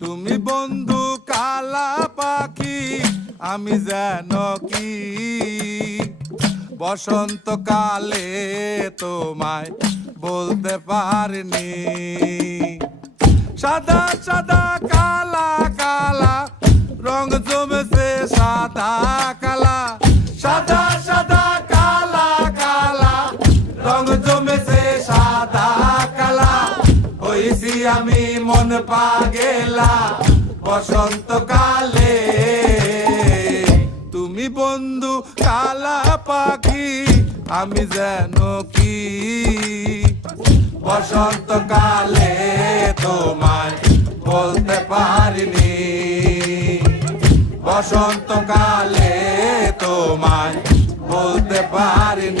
তুমি বন্ধু কালা পাখি, আমি যেন কি বসন্তকালে তোমায় বলতে পারিনি। সাদা সাদা কালা কালা রং জমেছে সাদা কালা, সাদা সাদা কালা কালা রং জমেছে সাদা কালা। হইছি আমি মন পাগেলা বসন্তকালে। তুমি বন্ধু কালা পাখি, আমি যেন কি বসন্তকালে তোমায় বলতে পারিনি। বসন্তকালে তোমায় বলতে পারিনি।